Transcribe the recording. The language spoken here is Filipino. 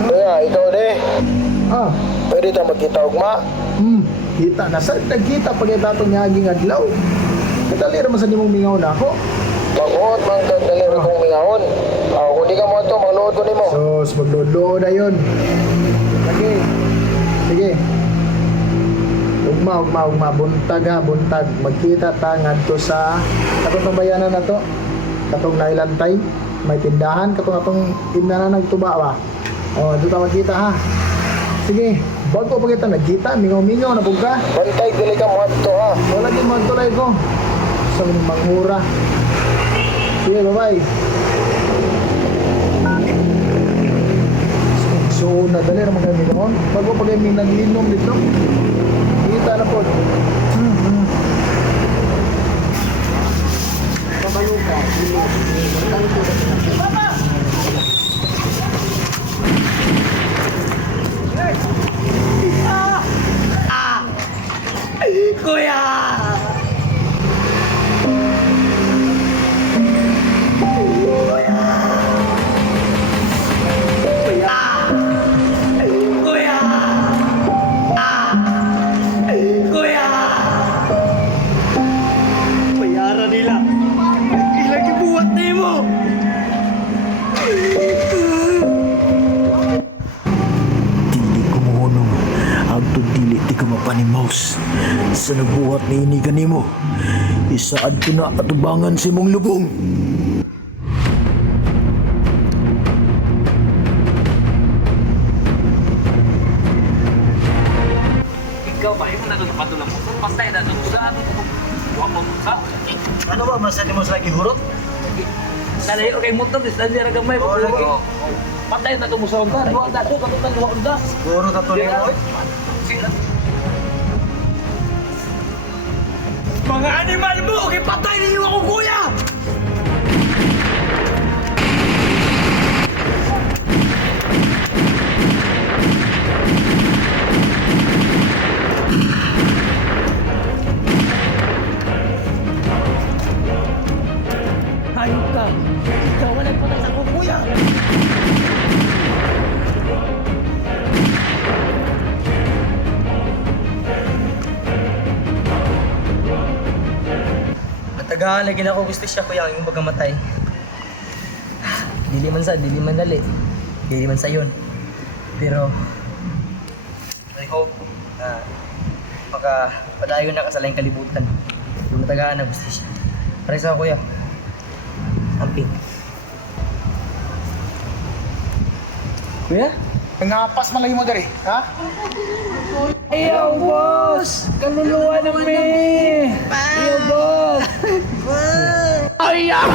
Kaya, ikaw de. Ah, Pwede tayo magkita ugma. kita na sa nagkita pag ito niyaging adlaw. Kadali raman sa nimong mingaw na ako. Pag-uot man ka daliri kong mingahon. Kung di ka mo ito, magluod ko nimo. Sos, magluluod na yun. Sige. Sige. Ugma. Buntag ha, buntag. Magkita ta ngadto sa katong bayanan na to. Katong nailantay. May tindahan. Katong tindahan na nagtuba ba. O, dito ta magkita ha. Sige. Bago pa kita nagkita. Mingaw-mingaw na pugka. Bantay, dili ka mo ito ha. Wala din magtulay ko. Sa mga manghura. Sige, bye-bye. So, nadali naman kami noon. Bago pa kami naglinom dito. Kita na po. Kabaluka, Papa! Kuya! Bayaran nila. Ilang ibuwat na mo. Dili ko mohonong agtod dili ti ka mapanimaws sa nabuhat ni ini kanimo isaad ko na atubangan si mong lubong. Ikaw ba? Yung nato napatulang mo. Pastay na ito. Saan mo? Huwag mo sa. Ano ba masali mo sa lagi hurot? Nalayo kay motor. Dali na gamay. lagi. Patay na ito mo sa unta. Luwag na ito. Kapag luwag na. Siguro tatuloy mo eh. Mga animal mo! Okay, patay niyo ako, kuya! Hayop ka! Ikaw wala patay sa ako, kuya! Matagaan lagi na ako gusto siya kuya yung pagkamatay. Dili man dali. Dili man sayon. Pero I hope na padayon na ka sa laing kalibutan. Yung matagaan na gusto siya. Para sa kuya. Amping. Kuya? Nangapas man lagi mo dari, ha? Ayaw, boss! Kaluluwa ng may! Ayaw, boss! Ayaw!